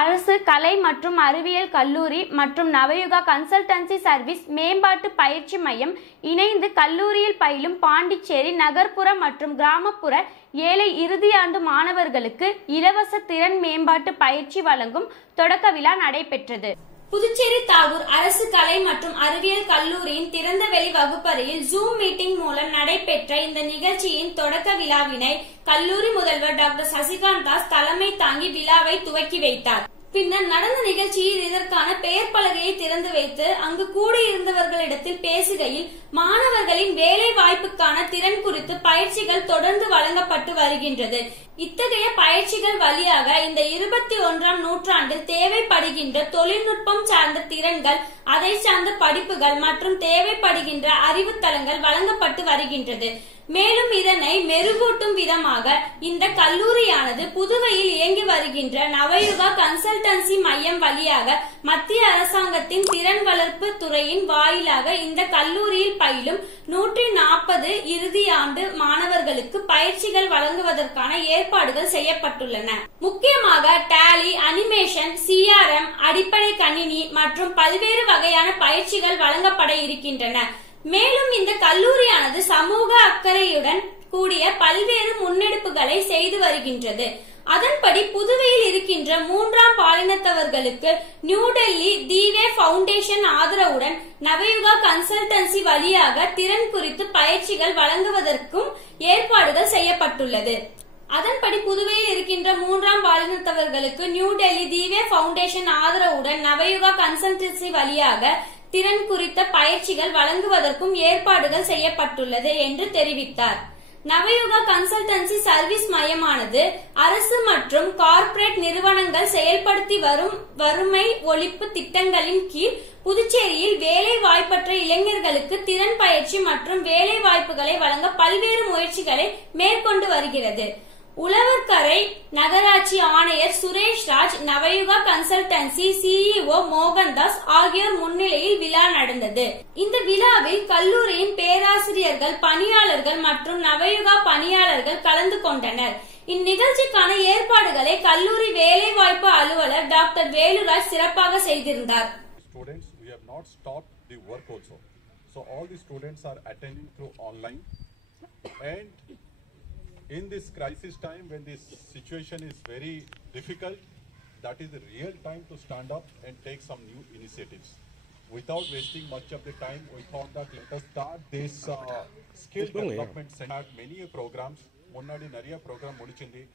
அரசு கலை மற்றும் அறிவியல் கல்லூரி மற்றும் நவயுகா கன்சல்டன்சி சர்வீஸ் மேம்பாட்டு பயிற்சி மையம் இணைந்து கல்லூரியில் பயிலும் பாண்டிச்சேரி நகர்ப்புற மற்றும் கிராமப்புற ஏழை இறுதியாண்டு மாணவர்களுக்கு இலவச திறன் மேம்பாட்டு பயிற்சி வழங்கும் தொடக்க விழா நடைபெற்றது. புதுச்சேரி தாகூர் அரசு கலை மற்றும் அறிவியல் கல்லூரியின் திறந்தவெளி வகுப்பறையில் ஜூம் மீட்டிங் மூலம் நடைபெற்ற இந்த நிகழ்ச்சியின் தொடக்க விழாவினை கல்லூரி முதல்வர் டாக்டர் சசிகாந்த் தாஸ் தலைமை தாங்கி விழாவை துவக்கி வைத்தார். பின்னர் நடந்த நிகழ்ச்சியில் இதற்கான பெயர் பலகையை திறந்து வைத்து அங்கு கூடியிருந்தவர்களிடத்தில் பேசுகையில் மாணவர்களின் வேலை வாய்ப்புக்கான திறன் குறித்து பயிற்சிகள் தொடர்ந்து வழங்கப்பட்டு வருகின்றது. இத்தகைய பயிற்சிகள் வழியாக இந்த 21ஆம் நூற்றாண்டில் தேவைப்படுகின்ற தொழில்நுட்பம் சார்ந்த திறன்கள், அதை சார்ந்த படிப்புகள் மற்றும் தேவைப்படுகின்ற அறிவுத்தளங்கள் வழங்கப்பட்டு வருகின்றது. மேலும் இதனை மெருகூட்டும் விதமாக இந்த கல்லூரியானது புதுவையில் இயங்கி வருகின்ற நவயுகா கன்சல்டன்சி மையம் வழியாக மத்திய அரசாங்கத்தின் திறன் வளர்ப்பு துறையின் வாயிலாக இந்த கல்லூரியில் பயிலும் 140 இறுதி ஆண்டு மாணவர்களுக்கு பயிற்சிகள் வழங்குவதற்கான ஏற்பாடுகள் செய்யப்பட்டுள்ளன. முக்கியமாக டேலி, அனிமேஷன், CRM, அடிப்படை கணினி மற்றும் பல்வேறு வகையான பயிற்சிகள் வழங்கப்பட இருக்கின்றன. மேலும் இந்த கல்லூரியானது சமூக அக்கறையுடன் கூடிய பல்வேறு முன்னெடுப்புகளை செய்து வருகின்றது. அதன்படி புதுவையில் இருக்கின்ற 3ஆம் பாலினத்தவர்களுக்கு நியூ டெல்லி தீவே பவுண்டேஷன் ஆதரவுடன் நவயுகா கன்சல்டன்சி வழியாக திறன் குறித்து பயிற்சிகள் வழங்குவதற்கும் ஏற்பாடுகள் செய்யப்பட்டுள்ளது. அதன்படி புதுவையில் இருக்கின்ற 3ஆம் பாலினத்தவர்களுக்கு நியூ டெல்லி தீவே பவுண்டேஷன் ஆதரவுடன் நவயுகா கன்சல்டன்சி வழியாக திறன் குறித்த பயிற்சிகள் வழங்குவதற்கும் ஏற்பாடுகள் செய்யப்பட்டுள்ளது என்று தெரிவித்தார். நவயுகா கன்சல்டன்சி சர்வீஸ் மையமானது அரசு மற்றும் கார்ப்பரேட் நிறுவனங்கள் செயல்படுத்தி வரும் வறுமை ஒழிப்பு திட்டங்களின் கீழ் புதுச்சேரியில் வேலை வாய்ப்பற்ற இளைஞர்களுக்கு திறன் பயிற்சி மற்றும் வேலை வாய்ப்புகளை வழங்க பல்வேறு முயற்சிகளை மேற்கொண்டு வருகிறது. உழவர்கரை நகராட்சி ஆணையர் சுரேஷ் ராஜ், நவயுகா கன்சல்டன்சி CEO மோகன்தாஸ் ஆகியோர் முன்னிலையில் விழா நடந்தது. இந்த விழாவில் கல்லூரியின் பேராசிரியர்கள், பணியாளர்கள் மற்றும் நவயுகா பணியாளர்கள் கலந்து கொண்டனர். இந்நிகழ்ச்சிக்கான ஏற்பாடுகளை கல்லூரி வேலைவாய்ப்பு அலுவலர் டாக்டர் வேலுராஜ் சிறப்பாக செய்திருந்தார். In this crisis time, when this situation is very difficult, that is the real time to stand up and take some new initiatives. Without wasting much of the time, we thought that let us start this skill development center. Many programs, முன்னாடி நிறைய program முடிச்சிருந்தீங்க.